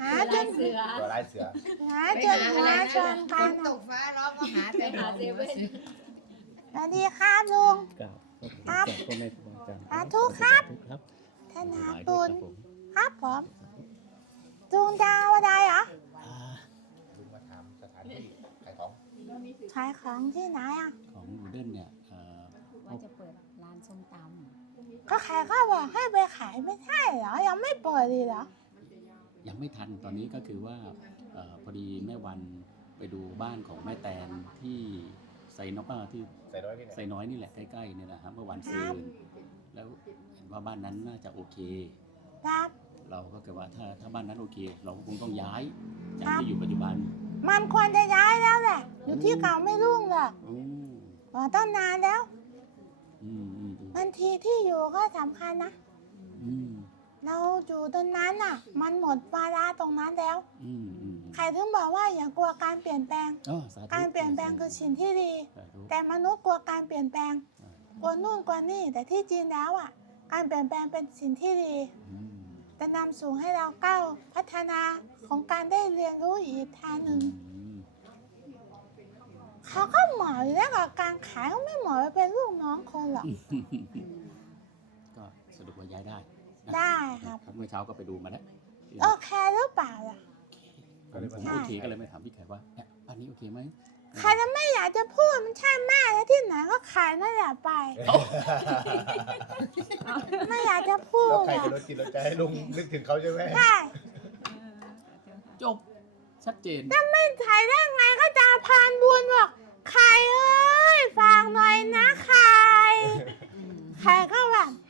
หาจนเสือตัวร้ายเสือ หาจนหัวจนฝกันนตกฟ้าร้องก็หาแต่หาเซเว่นสวัสดีครับลุง กล่าวครับจากพ่อแม่ครูบาอาจารย์สาธุครับ ครับธนาหมายด้บุวยญครับผมครับผมลุงดาวอะไรเหรออ่าลุงมาถามสถานที่ขายของขายของที่ไหนอะ ของหนูเดินเนี่ยเอ่อว่าจะเปิดร้านส้มตก็ใครก็บอกให้ไปขายไม่ใช่เหรอ ยังไม่เปิดดีเหรอ ยังไม่ทันตอนนี้ก็คือว่าเอ่อพอดีแม่วันไปดูบ้านของแม่แตนที่ไซนอกเอ่อที่ใส่น้อยที่ไหนไซน้อยนี่แหละใกล้ๆเนี่ยนะครับเมื่อวันซืนแล้วเห็นว่าบ้านนั้นน่าจะโอเค ครับ เราก็เกิดว่าถ้าถ้าบ้านนั้นโอเค เราก็คงต้องย้ายจากครับที่อยู่ปัจจุบันมันควรจะย้ายแล้วแหละ อยู่ที่เก่าไม่รุ่งหรอกอืมบอกต้นนานแล้วอืมอืมอืมบางทีที่อยู่ก็สำคัญนะอืม เราอยู่ตรงนั้นน่ะ มันหมดวาระตรงนั้นแล้ว อืมอืมใครถึงบอกว่าอย่ากลัวการเปลี่ยนแปลง อ๋อสาธุการเปลี่ยนแปลงคือสิ่งที่ดี สาธุ แต่มนุษย์กลัวการเปลี่ยนแปลงอ่า กลัวนู่นกลัวนี่แต่ที่จริงแล้วอะ การเปลี่ยนแปลงเป็นสิ่งที่ดีอืมจะนำสู่ให้เราก้าวพัฒนาของการได้เรียนรู้อีกทางหนึ่งอืมเขาก็เหมาะอยู่แล้วกับการขายเขาไม่เหมาะไปเป็นลูกน้องคนหรอกก็สรุปว่าย้ายได้นะ ได้ครับ เมื่อเช้าก็ไปดูมาแล้วโอเคหรือเปล่าล่ะผมผมโอเคก็เลยไม่ถามพี่แขกว่าเอ๊ะบ้านนี้โอเคไหมใครจะไม่อยากจะพูดมันใช่แม่แล้วที่ไหนก็ขายนั่นแหละไป ไม่อยากจะพูแล้วดใครอะเป็นรถกินรถใจให้ลุงนึกถึงเขาใช่ไหมใช่จบชัดเจน ไม่ถ่ายได้ไงก็จะพานบุญบอกใครเอ้ยฟังหน่อยนะใคร ใครก็แบบหืมใ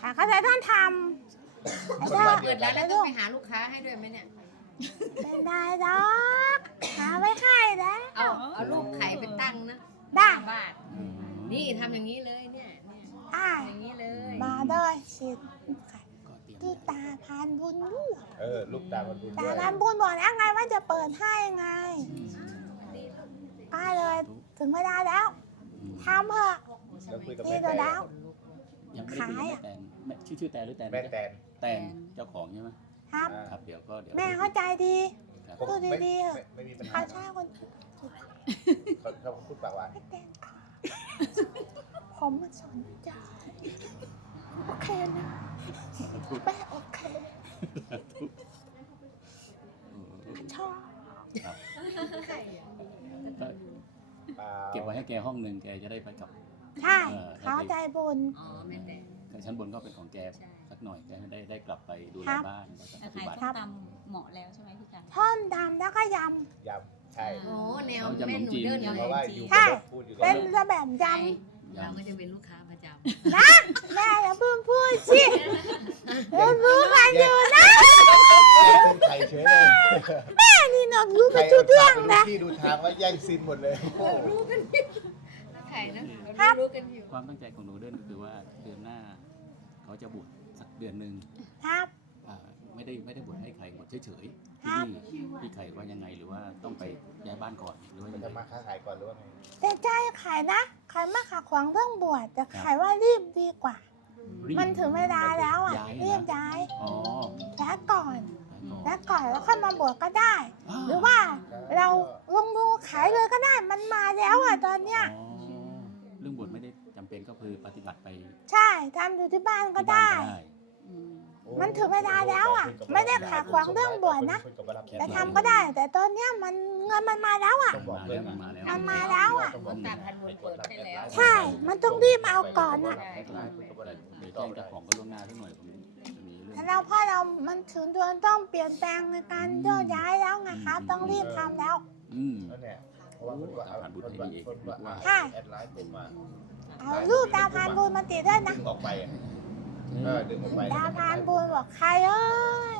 ครก็จะต้องทำไอ้คนเจ้าบ้านเดีเปิยวดกัร้านนแล้วต้องไปหาลูกค้าให้ด้วยไหมเนี่ย เป็นได้ดอกหาไว้ให้แล้วเอาเอาลูกไข่ไปตั้งนะได้บ้านนี่ทำอย่างนี้เลยเนี่ยเนี่ยอ่าทำอย่างนี้เลยมาด้วยสิค่ะก็เตรียมดูตาพานบุญลูกเออลูกตามันบุญตาด้วยพานบุญบอกแล้วไงว่าจะเปิดให้ไงป้าเลยถึงเวลาแล้วอืมทำเถอะแล้วคุยกับนี่แม่เดี๋ยวแตแล้นว ยังไม่ได้คุยกับขายอะแม่แตนแม่ชื่อชื่อแตนหรือแตนแม่แตน แตนเจ้าของใช่ไหมครับ อ่า ครับ เดี๋ยวก็เดี๋ยวแม่เข้าใจดี ครับพูดดีๆเถอะ ไม่ไม่มีปัญหาเขาใช่คนเขาเขาพูดปากหวานไม่แต่งค่ะผมมาสนใจโอเคนะแม่โอเคชอบครับก็ปลาเก็บไว้ให้แกห้องหนึ่งแกจะได้ไปกับ ใช่เออเขาใจบุญ อ๋อแม่แต่แต่ชั้นบนก็เป็นของแกใช่สักหน่อยแกได้ได้กลับไปดูคแลรับ บ้านแล้วก็ำปฏิขายบัติ ส้มตำเหมาะแล้วใช่ไหมพี่กัน ท่อมดำแล้วก็ยยำใช่ โอ้แนวเขาจะแม่หนูขนมจีนเดินเพราะว่าอยู่ใช่กับรถพูดอยู่ำ กัเป็บนรถระแบบยเราก็จะเป็นลูกค้าประจำนะแม่อย่าเพิ่งพูดสิเรารู้กันอยู่นะเป็นไข่เฉยเลยแม่นี่นกรู้ใคไปรทุกเรื่องดูนะที่ดูทางว่าแย่งซีนหมดเลยำเรารู้กันอยู่ลูก ไข่นะครัเราบรู้กันอยู่ ความตั้งใจของหนูเดินก็คือว่าเดือนหน้า เขาจะบวชสักเดือนหนึ่งครับ อ่าไม่ได้ไม่ได้บวชให้ใครบวชเฉยๆครัที่บนี่พี่ไข่ว่ายังไงหรือว่าต้องไปย้ายบ้านก่อนหรือว่ามัยันงไงจะมาค้าขายก่อนหรือว่าไงแต่ใจขายนะขายมาขาขวางเรื่องบวชแต่ขายว่ารีบดีกว่า รีบ มันถึงเวลาแล้วอะย้ายนะ รีบย้ายอ๋อย้ายก่อนย้ายก่อนย้ายก่อนแล้วค่อยมาบวชก็ได้ หรือว่าเราลงมือขายเลยก็ได้มันมาแล้วอะตอนเนี้ย อ๋อ เรื่องบวชไม่ได้จำเป็นก็คือปฏิบัติไปใช่ทำอยู่ที่บ้านก็ที่บ้าได้นก็ได้ อืมมันถึงเวลาแล้วอะไม่ได้ขัดขวางเรื่องบวชนะ แต่ทำก็ได้ แต่ตอนเนี้ยมันเงินมันมาแล้วอะต้องบอกเพื่อนมันมาแล้ว มันมาแล้วอะ หลวงตาพันบุญเปิดให้แล้ว ใช่ มันต้องรีบเอาก่อนอะเดี๋ยวแจ้งเจ้าของก็ล่วงหน้าสักหน่อยผมจะมีเรื่อง แล้วพ่อเรามันถึงดวนต้องเปลี่ยนแปลงในการโยกย้ายแล้วไงครับ ต้องรีบทำแล้ว อืม นั่นแหละเพราะ ว่าคนว่าคนว่าคนว่าใช่แอดไลน์ผมมาเอารูปดาวพานบุญมาติดด้วยนะดึงออกไปอะเออดึงออกไปดาวพานบุญบอกใครเอ้ย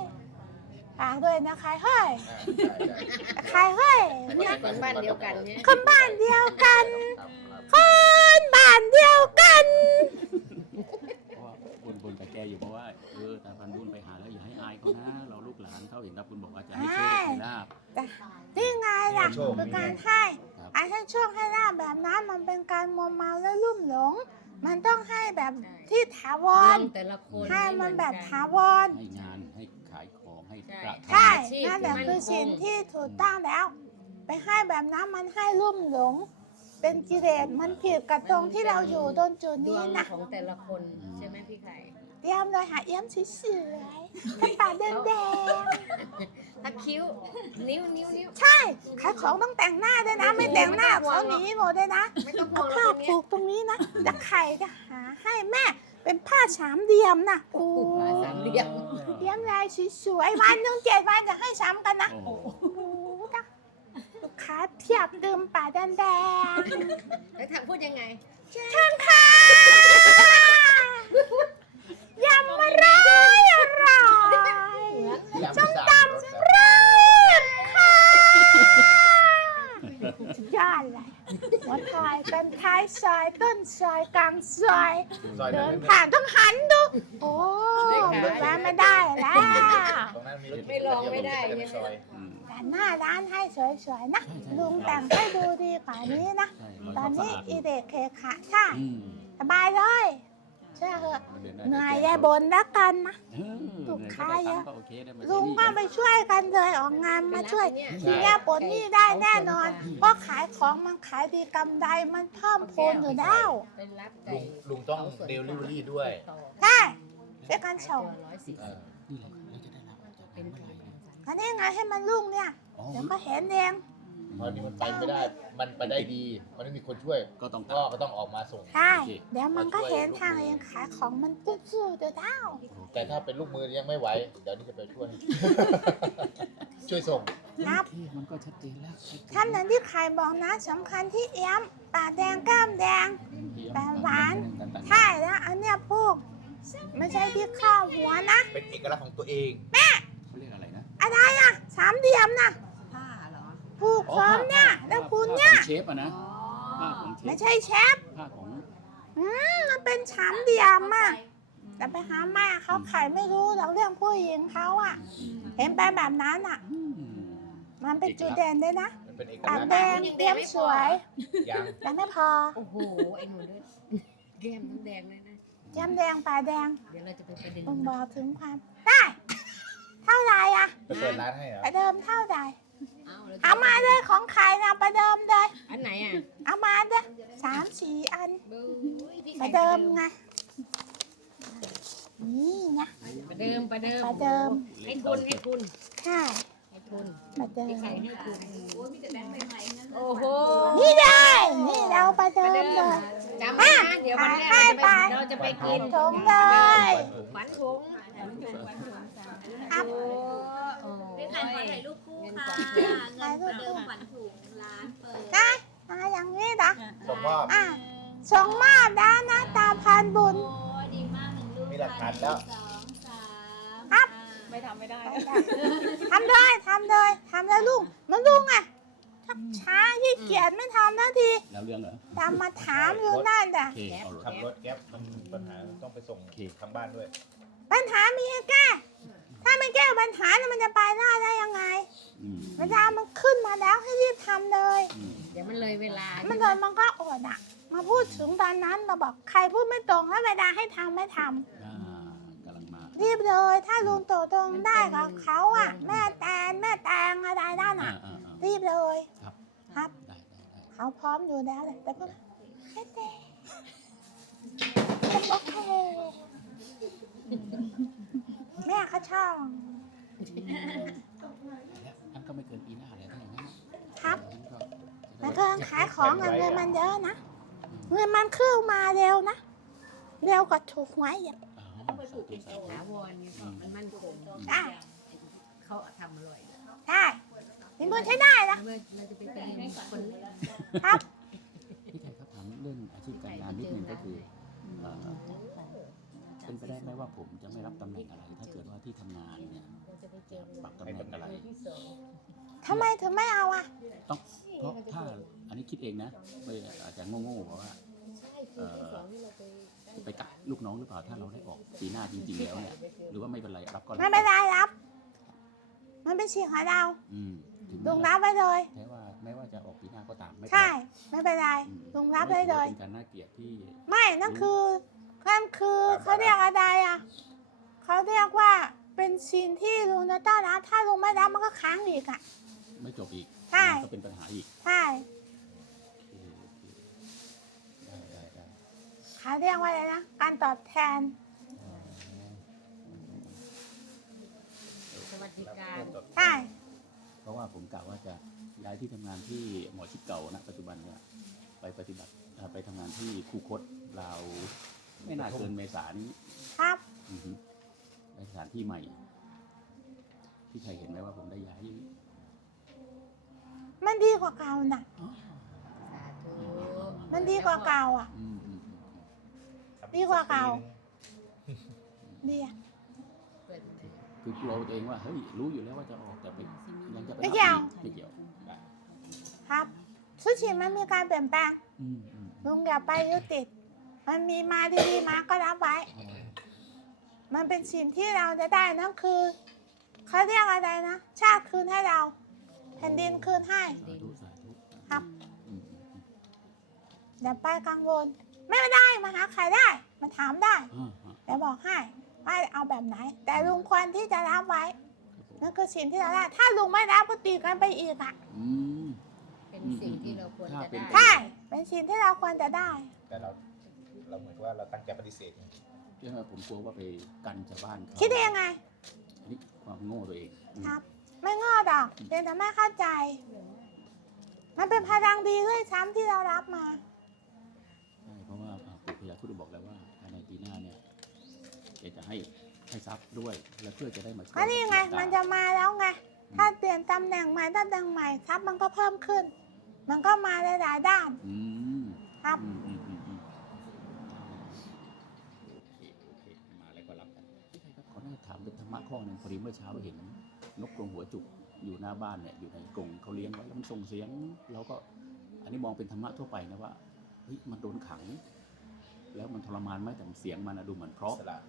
ฝากด้วยนะใครเฮ้ยอ่าใช่ใช่ใครเฮ้ยเนี่ยคนบ้านเดียวกันเนี่ยคนบ้านเดียวกันครับครับคนบ้านเดียวกัน เพราะว่าบนบนกับแก อยู่เพราะว่าเออตาพันบุญไปหาแล้วอย่าให้อายเขานะเราลูกหลานเขาเห็นตาบุญบอกว่าจะให้โชคให้ลาบ นี่ไงล่ะเป็นการให้ครับ ไอ้ถ้าช่วงให้ลาบแบบนั้นมันเป็นการมัวเมาและลุ่มหลง มันต้องให้แบบที่ถาวรแต่ละคนให้มันแบบถาวรให้งานนั่นแหละคือสิ่งที่ถูกต้องแล้ว ไปให้แบบนั้นมันให้ลุ่มหลง เป็นกิเลสมันผิดกับตรงที่เราอยู่ตรงจุดดนี้วงนะ ของแต่ละคนใช่ไหมพี่ไข่ เตรียมเลยหาเอี้ยมสวยๆกระปากแดงตะคิ้ว นิ้วนิ้วนิ้วๆใช่ขายของต้องแต่งหน้าด้วยนะ ไม่แต่งหน้าเขาหนีหมดเลยนะไม่ต้องห่วเอางเราผ้าคนเนี้ผูยกตรงนี้นะจะไข่จะหาให้แม่ เป็นผ้าสามเหลี่ยมนะโอ้ผ้าสามเหลี่ยมเตรียมลายสวยๆวันหนึ่งเจ็ดวันจะให้ซ้ำกันนะ โอ้โหโอ้โหจ้ะลูกค้าเทียบดื่มป่าแดงแล้วทางพูดยังไงๆเชิญค่ะ ยำมาร้อยอร่อยยำสามรสนะร้อยค่ะสุดยอดเลยหัวทอยเป็นท้ายซอยต้นซอยกลางซอย ซอยเดินั้นนไม่ผ่านต้องหันดู โอ้ร้านไม่ได้แล้วตรงนั้นมีรถไม่ลองไม่ได้เยวจะปซอยอืมแต่หน้าร้านให้สวยๆนะ ลุงแต่งให้ดูดีกว่านี้นะใช่เราตอนชบนี้สะาดอีเด็กเคขะใช่ อืม สบายเลย เชื่อเหอะมันดิได้เหนื่อยแค่ยายบนแล้วกันนะเออลูกเหนื่อยค้าก็ได้เยอะตังค์ก็โอเคได้มาลุงที่ก็นี่ไปช่วยกันเลยออกงานมาช่วยเนี่ยทีเนี้ยปลดหนี้ได้แน่นอนเพราะขายของมันขายดีกำไรมันเพิ่มพูนอยู่แล้วเป็นรับลุงลุงต้องเดลิเวอรี่ด้วยใช่ช่วยกันส่งร้อยสิบเออนี่แหละเราจะได้รับจากเป็นเมื่อไหร่เนี่ยอันนี้ไงให้มันรุ่งเนี่ยอ๋อเดี๋ยวก็เห็นเอง เพราะนี่มันไปไม่ได้ มันไปได้ดี มันไม่มีคนช่วย ก็ต้องก็ก็ต้องออกมาส่งใช่ เดี๋ยวมันก็เห็นทางเองขายของมันปุ๊บสู้เดี๋ยวเท่าแต่ถ้าเป็นลูกมือยังไม่ไหว เดี๋ยวนี้จะไปช่วย ช่วยส่งนับโอเคมันก็ชัดเจนแล้วชัดเจนท่านนั้นที่ใครบอกนะสำคัญที่เอี้ยมปากแดงกล้ามแดง แปลหวาน ใช่แล้วอันเนี้ยพวกไม่ใช่ที่ข้าวหัวนะ เป็นเอกลักษณ์ของตัวเอง เขาเรียกอะไรนะ อะไรอะสามเหลี่ยมนะ ผ้าเหรอผูกพร้อมเนี่ย แล้วคุณเนี่ยผ้าของเชฟอะนะผ้าของเชฟไม่ใช่เชฟผ้าของอืมมันเป็นสามเหลี่ยมอะแต่ไปหาแม่เขาขายไม่รู้หรอกเรื่องผู้หญิงเขาอะ เห็นไปแบบนั้นอะ อืมมันเป็นจุดเด่นเลยนะมันเป็นเอกปาลักกษณ์แดงเอี้ยมสวย ยังแต่ไม่พอโอ้โห ไอ้หนูด้วยแก้มทั้งแดงเลยนะเอี้ยมแดงปากแดงเดี๋ยวเราจะไปประเด็นบ่งบอกถึงความได้ เท่าไหร่อะจะเปิดร้านให้เหรอประเดิมเท่าไหร่ เอาเราจะเอามาเลยของขายนะประเดิมเลย อันไหนอะเอามาเด้อสามสี่อันบู๊ยพี่ปไข่ระเดิมไงนี่ไงประเดิมประเดิมประเดิมให้ทุนให้ทุนใช่ให้ทุนประเดิพี่มไข่ให้ทุนโอ้โหนี่เลยนี่เราประเดิมเลย จำไว้นะเดี๋ยววันแรกเราจะไปเราจะไปกินถุงเลยขวัญถุงครับโอ้โหพี่ไข่ ขอถ่ายรูปคู่ค่ะถ่ายรูปคู่เงินเดิมขวัญถุงร้านเปิดได้มาอย่างนี้นะส่งมอบ อะส่งมอบด้านหน้าตาพันบุญ โอ้ดีมากหนึ่งรูปมีหลักฐานแล้ว สองสามครับไม่ทำไม่ได้ ทำเลยทำเลยทำเลยลุงมันลุงอะชักช้าขี้เกียจไม่ทำนาทีแล้วเรื่องเหรอตามมาถามอยู่นั่นอะ โอเคเอาเลยขับรถแก๊ปมันมีปัญหาต้องไปส่งทางบ้านด้วย ปัญหามีให้แก้ ถ้าไม่แก้ปัญหาแล้วมันจะไปหน้าได้ยังไง อืมเวลามันขึ้นมาแล้วให้รีบทำเลย อืมเดี๋ยวมันเลยเวลามันเลยมันก็อดอะ มาพูดถึงตอนนั้นมาบอกใครพูดไม่ตรงแล้วเวลาให้ทำไม่ทำอ่ากำลังมารีบเลย ถ้าลุงโตตรงได้กับเขาอะ แม่แตนแม่แตงอะไรด้านอ่าอะอ่าอ่ารีบเลย ครับครับ ได้ได้ได้เขาพร้อมอยู่แล้วเลยแต่ก็แค่แต่โอเคแม่เขาชอบแล้วอันก็ไม่เกินปีหน้าเลยถ้าอย่างนั้นครับงั้นก็จะแล้วได้ก็ขายของอะเงินมันเยอะนะเงินมันขึ้นมาเร็วนะเร็วกว่าถูกหวยอย่างอ๋อสาธุสาธุถาวรเนี่ยมันมั่นคงได้เขาทำอร่อยได้มีบุญใช้ได้นะเมื่อเราจะไปเป็นคนครับพี่ไทยครับถามเรื่องอาชีพการงานนิดนึงก็คือเอ่อ เป็นไปได้ไหมว่าผมจะไม่รับตำแหน่งอะไร ถ้าเกิดว่าที่ทำงานเนี่ยจะปรับตำแหน่งอะไร ทำไมถึงไม่เอาอะ ต้องเพราะถ้าอันนี้คิดเองนะไม่อาจจะโง่ๆเพราะว่าเอ่อจะไปกักลูกน้องหรือเปล่าถ้าเราได้ออกปีหน้าจริงๆแล้วเนี่ยหรือว่าไม่เป็นไรรับก็รับไม่เป็นไรรับ มันเป็นสิ่งของเราอืมถึงลุงรับไว้เลย แม้ว่าแม้ว่าจะออกปีหน้าก็ตามไม่เป็นไรใช่ ไม่เป็นไรอืมลุงรับไว้เลยถือว่าเป็นการน่าเกลียดที่ ไม่นั่นคือนั่นคือ เขาเรียกอะไรอะเขาเรียกว่าเป็นซีนที่ลุงจะต้อนรับถ้าลุงไม่รับมันก็ค้างอีกอะ ไม่จบอีกใช่ ก็เป็นปัญหาอีกใช่โอเคโอเคได้ได้ได้เขาเรียกว่าอะไรนะการตอบแทนสวัสดิการ ใช่เพราะว่าผมกะว่าจะย้ายที่ทำงานที่หมอชิดเก่านะปัจจุบันเนี่ยไปปฏิบัติเอ่อไปทำงานที่คูคตราว ไม่น่าเกินเมษานี้ครับอือฮึในสถานที่ใหม่ ที่ใครเห็นไหมว่าผมได้ย้าย มันดีกว่าเก่าน่ะสาธุมันดีกว่าเก่าอะ อืมอืมอืมดีกว่าเก่า ดีอะเปิดคือเราตัวเองว่าเฮ้ยรู้อยู่แล้วว่าจะออกแต่ไปยังจะไปไม่เกี่ยวไม่เกี่ยวได้ครับซูชิมันมีการเปลี่ยนแปลงอืมอืมลุงอย่าไปยึดติด มันมีมาดีๆมาก็รับไว้ มันเป็นสิ่งที่เราจะได้นั่นคือเขาเรียกอะไรนะ ชาติคืนให้เรา แผ่นดินคืนให้สาธุสาธุครับอืมอืมอืมอย่าไปกังวล ไม่ได้มาหาใครได้ มาถามได้อ่าฮะเดี๋ยวบอกให้ว่าเอาแบบไหน แต่ลุงควรที่จะรับไว้ครับผมนั่นคือสิ่งที่เราได้ถ้าลุงไม่รับก็ตีกันไปอีกอะอืมเป็นสิ่งที่เราควรจะได้ใช่เป็นสิ่งที่เราควรจะได้แต่เรา เราเหมือนว่าเราตั้งใจปฏิเสธไงเรื่องว่าผมกลัวว่าไปกันชาวบ้านเขาคิดได้ยังไง อันนี้ความโง่ตัวเองอืมครับ ไม่งอดอกเพียงแต่ไม่เข้าใจ มันเป็นพลังดีด้วยซ้ำที่เรารับมา ใช่เพราะว่าอ่าปู่พญาครุฑบอกแล้วว่าภายในปีหน้าเนี่ยแกจะให้ให้ทรัพย์ด้วยและเพื่อจะได้มาช่วยก็นี่ไงติดตามันจะมาแล้วไง ถ้าเปลี่ยนตำแหน่งใหม่ตำแหน่งใหม่ทรัพย์มันก็เพิ่มขึ้น มันก็มาหลายๆด้าน อืมครับ อืมอืมอืมอืมโอเคโอเคมาแล้วก็รับกันพี่ไทยครับขออนุญาตถามเป็นธรรมะ ข้อหนึ่งพอดีเมื่อเช้าเห็นนกกรงหัวจุกอยู่หน้าบ้านเนี่ยอยู่ในกรงเขาเลี้ยงไว้แล้วมันส่งเสียงเราก็อันนี้มองเป็นธรรมะทั่วไปนะว่าเฮ้ยมันโดนขัง แล้วมันทรมานไหมแต่เสียงมันอะดูเหมือนเพราะสละ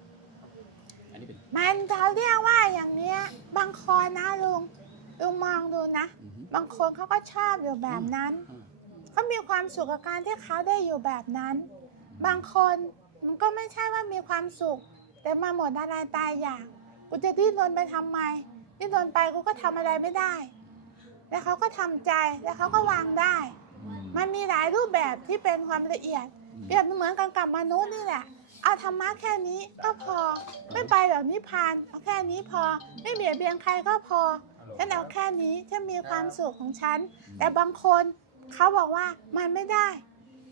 อันนี้เป็นมันเขาเรียกว่าอย่างเนี้ย บางคนนะลุงลุงมองดูนะ อือฮึบางคนเขาก็ชอบอยู่แบบนั้น อ่าเขามีความสุขกับการที่เขาได้อยู่แบบนั้น บางคนมันก็ไม่ใช่ว่ามีความสุข แต่มาหมดอะไรตายอยาก กูจะดิ้นรนไปทำไมดิ้นรนไปกูก็ทำอะไรไม่ได้ แล้วเขาก็ทำใจแล้วเขาก็วางได้อืมมันมีหลายรูปแบบที่เป็นความละเอียด เปรียบเหมือนกันกับมนุษย์นี่แหละเอาธรรมะแค่นี้ก็พอ ไม่ไปแบบนิพพานเอาแค่นี้พอ ไม่เบียดเบียนใครก็พอฉันเอาแค่นี้ฉันมีความสุขของฉัน แต่บางคนเขาบอกว่ามันไม่ได้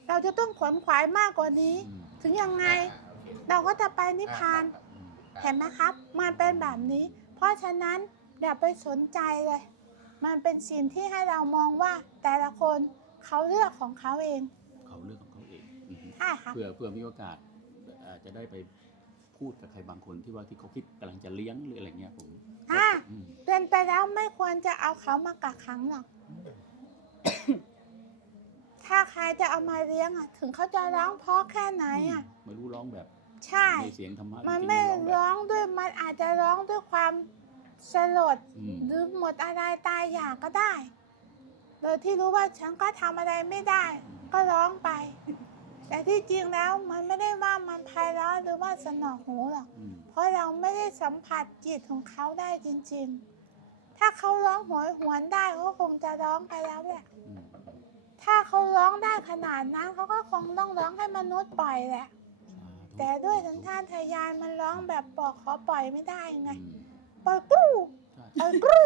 เราจะต้องขวนขวายมากกว่านี้อืมถึงยังไงอ่าโอเคเราก็จะไปนิพพานอืม เห็นไหมครับ มันเป็นแบบนี้ เพราะฉะนั้นอย่าไปสนใจเลย มันเป็นสิ่งที่ให้เรามองว่าแต่ละคนเขาเลือกของเขาเองเขาเรื่องของเขาเองอือฮึใช่ครับเพื่อเพื่อมีโอกาสอาจจะได้ไปพูดกับใครบางคนที่ว่าที่เขาคิดกำลังจะเลี้ยงหรืออะไรเงี้ยผมอ่า อืมเตือนไปแล้วไม่ควรจะเอาเขามากักขังหรอก ถ้าใครจะเอามาเลี้ยงอะ ถึงเขาจะร้องเพราะแค่ไหนอะ ไม่รู้ร้องแบบ ใช่ในเสียงธรรมะมันจริงๆไม่ร้องแบบร้องด้วยมันอาจจะร้องด้วยความสลดอืมหรือหมดอะไรตายอยากก็ได้ โดยที่รู้ว่าฉันก็ทำอะไรไม่ได้ ก็ร้องไป แต่ที่จริงแล้วมันไม่ได้ว่ามันไพเราะหรือว่าสนอหูหรอก อืมเพราะเราไม่ได้สัมผัสจิตของเขาได้จริง ๆ ถ้าเขาร้องโหวยหวนได้เขาก็คงจะร้องไปแล้วแหละ อืมถ้าเขาร้องได้ขนาดนั้นเขาก็คงต้องร้องให้มนุษย์ปล่อยแหละ แต่ด้วยสัญชาตญาณมันร้องแบบปอกขอปล่อยไม่ได้ไงอืมปล่อยกรูใช่ปล่อยกรู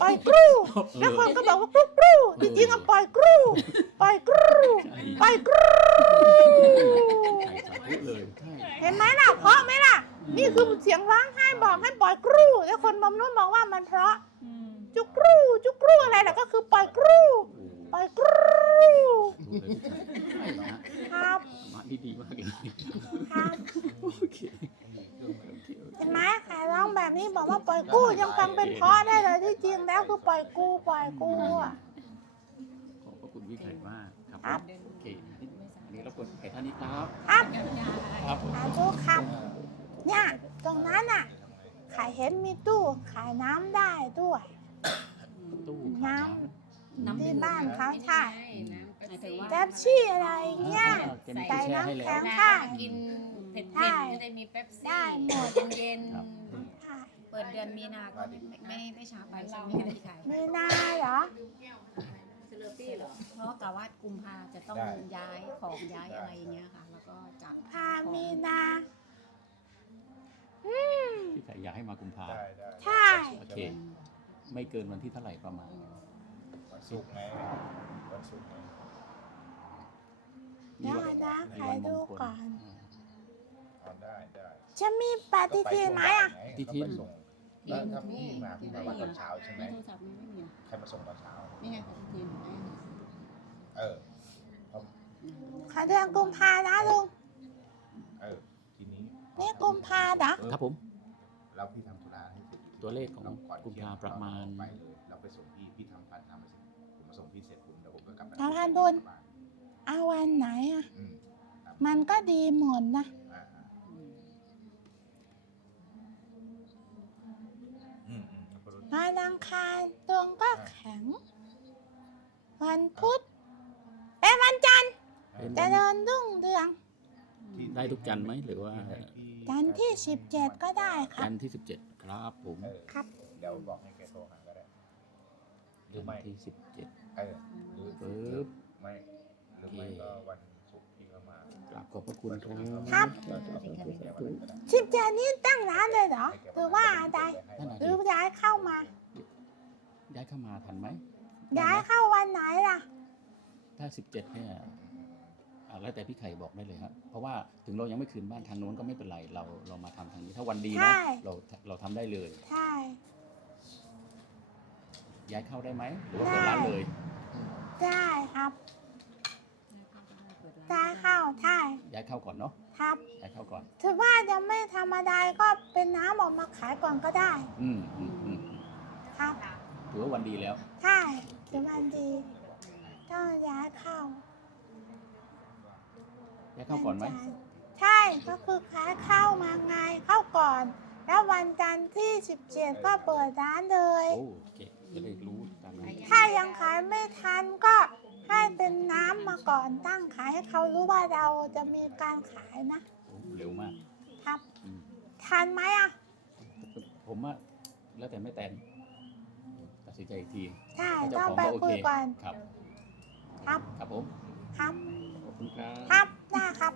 ปล่อยกรูแล้วคนก็บอกว่ากรูกรูจริงๆอะปล่อยกรูปล่อยกรูใช่ปล่อยกรูใช่สาธุเลยใช่เห็นไหมล่ะเพราะไหมล่ะ นี่คือเสียงร้องไห้บอกให้ปล่อยกรูแล้วคนบำรุงบอกว่ามันเพราะจุกรูจุกรูอะไรล่ะก็คือปล่อยกรูโอ้ปล่อยกรู ถูกเลยพี่ใช่นะ ครับ ธรร มะนี่ดีมากเลยครับโอเคโอเคโอเคเห็นไหมใครร้องแบบนี้บอกว่าปล่อยกู้ยังฟังเป็นเพราะได้เลยที่จริงแล้วคือปล่อยกู้ปล่อยกู้อะขอบพระคุณพี่ไข่มากครับครับ โอเคอันนี้รบกวนไข่ท่านนี้ครับ ครับครับผมสาธุครับ เนี่ยตรงนั้นน่ะขายเห็นมีตู้ขายน้ำได้ด้วย ตู้น้ขายน้ำที่บ้านเขาใช่ น้ำ หมายถึงว่าแป๊บชี่อะไรเงี้ย อ่าแกมีใส่ตู้แช่ให้น้ำแล้แข็วงน้ค่ะำกินเผ็ดใช่ๆจะได้มีเป๊ปซี่ได้หมด เย็นครับใช่ๆเปิปิดเดือนมีนาก็ไม่ไม่ไม่ช้าไปใช่ไหมคะพี่ไข่มีนาเหรอเซเลปี้เหรอ เพราะกะว่ากุมภาจะต้องได้ ย้ายของย้ายอะไรอย่างเงี้ยค่ะ แล้วก็จัดพามีนาพี่ไข่อยากให้มากุมภา ได้ได้ใช่ โอเค ไม่เกินวันที่เท่าไหร่ประมาณ วันศุกร์ไงวันศุกร์ไงเดี๋ยวอาจารย์มีขายวันมดูงคลก่อนอ่าเอาได้ได้จะมีปฏิทินไหมอะ ปฏิทินก็ไปส่งแล้วถ้าพี่มาพี่มาวันตอนเช้าใช่ไหมในโทรศัพท์มันไม่มีใครมาส่งตอนเช้า นี่ไงปฏิทินเออเพราะขอเดือนกุมภานะลุง เออ ทีนี้นี่กุมภาเหรอ ครับผม แล้วพี่ทำธุระให้เสร็จตัวเลขของเราก่อนกุมเที่ยภางประมาณไปเลยเราไปส่งพี่พี่ทำพันทำมาเสร็จผมมาส่งพี่เสร็จผมเดี๋ยวผมก็กลับไปทำพันบุญ เอาวันไหนอะ อืมครับมันก็ดีหมดนะ อ่าอ่าอืมอืมเอาไปดูวันอังคารดวงก็แข็ง วันพุธเป็นวันจันทร์เป็น เจะเดินรุ่งเรืองที่ได้ทุกจันทร์ไหมหรือว่าที่ให้พี่จันทร์ที่สิบเจ็ดก็ได้ครัจับ นทร์ที่สิบเจ็ดครับผมเออครับ เดี๋ยวบอกให้แกโทรหาก็ได้ หรือจันไม่ทร์ที่สิบเจ็ดเออหรือปึ๊บ ไม่ห รือไม่ก็วันศุกร์ที่เขามากราบขอบพระคุณครับครับเราจะเอาไปเดี๋ยววันนั้นก็ได้สิบเจ็ดนี้ตั้งร้านเลยเหรอหรือว่าอะไรนั่นน่ะหดิรือย้ายเข้ามา ย้ายเข้ามาทันไหมย้ายเข้าวันไหนล่ะ ถ้าสิบเจ็ดเนี่ยอ่าแล้วแต่พี่ไข่บอกได้เลยครับ เพราะว่าถึงเรายังไม่คืนบ้านทางโน้นก็ไม่เป็นไร เราเรามาทำทางนี้ ถ้าวันดีใช่นะ เราเราทำได้เลย ใช่ ย้ายเข้าได้ไหม หรือว่าเปิดร้านเลย ได้ครับ ได้เข้าใช่ย้ายเข้าก่อนเนาะครับ ย้ายเข้าก่อน ถือว่ายังไม่ธรรมดาก็เป็นน้ำออกมาขายก่อนก็ได้ อืมอืมอืมครับถือว่าวันดีแล้ว ใช่ถือวันดีต้องย้ายเข้าย้ายเข้าก่อนไหมวัจัทร์ใช่ก็คือขายเข้ามาไงเข้าก่อน แล้ววันจันทร์ที่17ก็เปิดร้านเลยโอ้โอเคจะได้รู้ตามนี้ถ้ายังขายไม่ทันก็ ให้เป็นน้ำมาก่อนตั้งขายให้เขารู้ว่าเราจะมีการขายนะโอ้เร็วมาก ครับอืมทันไหมอะผมว่าแล้วแต่ไม่แตนตัดสินใจอีกทีใช่ถ้าเจ้าต้องของไปก็โอคุเคยก่อนครับ ครับ ครับผม ครับ ขอบคุณครับ ครับได้ครับ